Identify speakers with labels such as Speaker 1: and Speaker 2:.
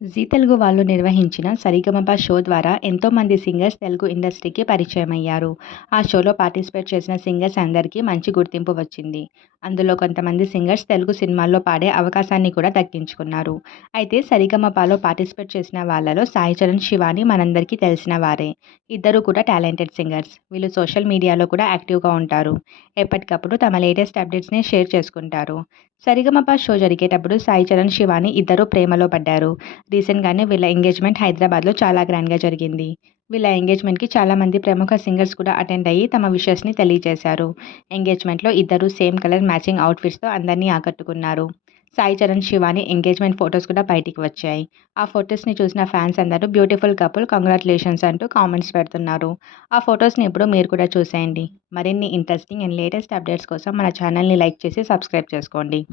Speaker 1: G Telugu వాళ్ళు నిర్వహించిన Sa Re Ga Ma Pa show ద్వారా ఎంతోమంది సింగర్స్ తెలుగు ఇండస్ట్రీకి పరిచయమయ్యారు. ఆ షోలో పార్టిసిపేట్ చేసిన సింగర్స్ అందరికీ మంచి గుర్తింపు వచ్చింది. అందులో కొంతమంది సింగర్స్ తెలుగు సినిమాల్లో పాడే అవకాశాన్ని కూడా దక్కించుకున్నారు. అయితే సరిగమపలో పార్టిసిపేట్ చేసిన వాళ్ళలో సాయి చరణ్ శివాని మనందరికీ తెలిసిన వారే. ఇద్దరు కూడా టాలెంటెడ్ సింగర్స్. వీళ్ళు సోషల్ మీడియాలో కూడా యాక్టివ్గా ఉంటారు. ఎప్పటికప్పుడు తమ లేటెస్ట్ అప్డేట్స్ని షేర్ చేసుకుంటారు. సరిగమప షో జరిగేటప్పుడు సాయి చరణ్ శివాని ఇద్దరు ప్రేమలో పడ్డారు. రీసెంట్గానే వీళ్ళ ఎంగేజ్మెంట్ హైదరాబాద్లో చాలా గ్రాండ్గా జరిగింది. వీళ్ళ ఎంగేజ్మెంట్కి చాలామంది ప్రముఖ సింగర్స్ కూడా అటెండ్ అయ్యి తమ విషెస్ని తెలియజేశారు. ఎంగేజ్మెంట్లో ఇద్దరు సేమ్ కలర్ మ్యాచింగ్ అవుట్ఫిట్స్తో అందరినీ ఆకట్టుకున్నారు. సాయి చరణ్ శివాని ఎంగేజ్మెంట్ ఫొటోస్ కూడా బయటికి వచ్చాయి. ఆ ఫొటోస్ని చూసిన ఫ్యాన్స్ అందరూ బ్యూటిఫుల్ కపుల్ కంగ్రాచులేషన్స్ అంటూ కామెంట్స్ పెడుతున్నారు. ఆ ఫొటోస్ని ఇప్పుడు మీరు కూడా చూసేయండి. మరిన్ని ఇంట్రెస్టింగ్ అండ్ లేటెస్ట్ అప్డేట్స్ కోసం మన ఛానల్ని లైక్ చేసి సబ్స్క్రైబ్ చేసుకోండి.